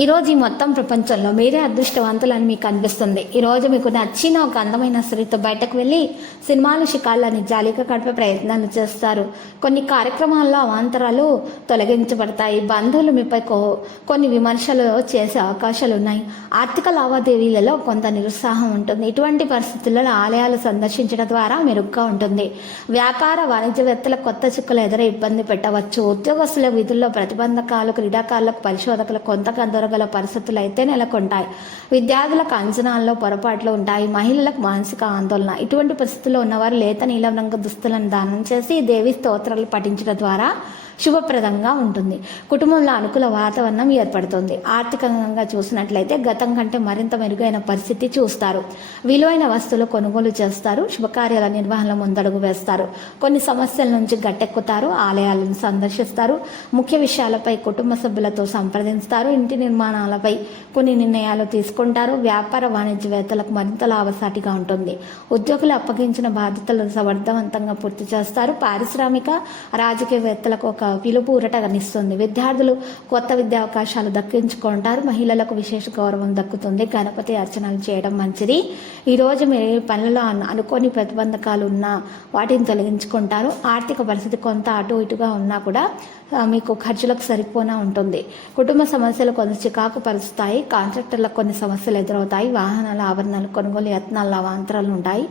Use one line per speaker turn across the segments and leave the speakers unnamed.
ఈరోజు ఈ మొత్తం ప్రపంచంలో మీరే అదృష్టవంతులని మీకు అనిపిస్తుంది. ఈ రోజు మీకు నచ్చిన ఒక అందమైన స్త్రీతో బయటకు వెళ్ళి సినిమాలు షికాళ్ళని జాలిగా గడిపే ప్రయత్నాలు చేస్తారు. కొన్ని కార్యక్రమాల్లో అవాంతరాలు తొలగించబడతాయి. బంధువులు మీపై కో- కొన్ని విమర్శలు చేసే అవకాశాలు ఉన్నాయి. ఆర్థిక లావాదేవీలలో కొంత నిరుత్సాహం ఉంటుంది. ఇటువంటి పరిస్థితులలో ఆలయాలు సందర్శించడం ద్వారా మెరుగ్గా ఉంటుంది. వ్యాపార వాణిజ్యవేత్తల కొత్త చిక్కులు ఎదురే ఇబ్బంది పెట్టవచ్చు. ఉద్యోగస్తుల విధుల్లో ప్రతిబంధకాలు క్రీడాకారులకు పరిశోధకులు కొంత గల పరిస్థితులు అయితే నెలకొంటాయి. విద్యార్థులకు అంచనాల్లో పొరపాట్లు ఉంటాయి. మహిళలకు మానసిక ఆందోళన. ఇటువంటి పరిస్థితుల్లో ఉన్నవారు లేత నీలం రంగు దుస్తులను దానం చేసి దేవి స్తోత్రాలు పఠించడం ద్వారా శుభప్రదంగా ఉంటుంది. కుటుంబంలో అనుకూల వాతావరణం ఏర్పడుతుంది. ఆర్థికంగా చూసినట్లయితే గతం కంటే మరింత మెరుగైన పరిస్థితి చూస్తారు. విలువైన వస్తువులు కొనుగోలు చేస్తారు. శుభకార్యాల నిర్వహణలో ముందడుగు వేస్తారు. కొన్ని సమస్యల నుంచి గట్టెక్కుతారు. ఆలయాలను సందర్శిస్తారు. ముఖ్య విషయాలపై కుటుంబ సభ్యులతో సంప్రదిస్తారు. ఇంటి నిర్మాణాలపై కొన్ని నిర్ణయాలు తీసుకుంటారు. వ్యాపార వాణిజ్యవేత్తలకు మరింత లాభసాటిగా ఉంటుంది. ఉద్యోగులు అప్పగించిన బాధ్యతలను సమర్థవంతంగా పూర్తి చేస్తారు. పారిశ్రామిక రాజకీయవేత్తలకు ఒక పిలుపు ఊరటనిస్తుంది విద్యార్థులు కొత్త విద్యా అవకాశాలు దక్కించుకుంటారు. మహిళలకు విశేష గౌరవం దక్కుతుంది. గణపతి అర్చనలు చేయడం మంచిది. ఈరోజు మీ పనులలో అనుకోని ప్రతిబంధకాలు ఉన్నా వాటిని తొలగించుకుంటారు. ఆర్థిక పరిస్థితి కొంత అటు ఇటుగా ఉన్నా కూడా మీకు ఖర్చులకు సరిపోనా ఉంటుంది. కుటుంబ సమస్యలు కొంత చికాకు పరుస్తాయి. కాంట్రాక్టర్లకు కొన్ని సమస్యలు ఎదురవుతాయి. వాహనాల ఆభరణాలు కొనుగోలు యత్నాల అవాంతరాలు ఉంటాయి.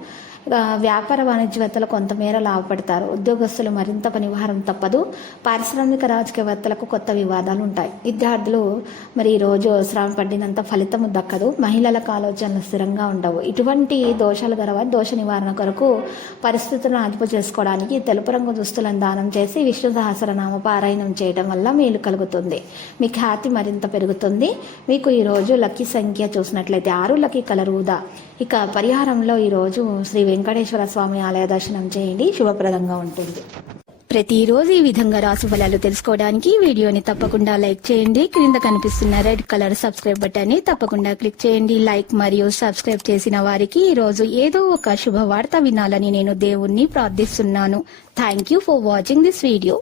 వ్యాపార వాణిజ్యవేత్తలు కొంతమేర లాభపడతారు. ఉద్యోగస్తులు మరింత పనివారం తప్పదు. పారిశ్రామిక రాజకీయవేత్తలకు కొత్త వివాదాలు ఉంటాయి విద్యార్థులు మరి ఈ రోజు శ్రమ పడినంత ఫలితం దక్కదు. మహిళలకు ఆలోచనలు స్థిరంగా ఉండవు. ఇటువంటి దోషాలు గలవ దోష నివారణ కొరకు పరిస్థితులను అదుపు చేసుకోవడానికి తెలుపు రంగు దుస్తులను దానం చేసి విష్ణు సహస్రనామ పారాయణం చేయడం వల్ల మేలు కలుగుతుంది. మీ ఖ్యాతి మరింత పెరుగుతుంది. మీకు ఈరోజు లక్కీ సంఖ్య చూసినట్లయితే ఆరు లక్కీ కలర్ ఊదా. ఇక పరిహారంలో ఈరోజు శ్రీ వెంకటేశ్వర స్వామి ఆలయ దర్శనం చేయండి. శుభప్రదంగా ఉంటుంది. ప్రతిరోజు ఈ విధంగా రాసు ఫలాలు తెలుసుకోవడానికి వీడియోని తప్పకుండా లైక్ చేయండి. క్రింద కనిపిస్తున్న రెడ్ కలర్ సబ్స్క్రైబ్ బటన్ని తప్పకుండా క్లిక్ చేయండి. లైక్ మరియు సబ్స్క్రైబ్ చేసిన వారికి ఈ రోజు ఏదో ఒక శుభవార్త వినాలని నేను దేవుణ్ణి ప్రార్థిస్తున్నాను. Thank you for watching this video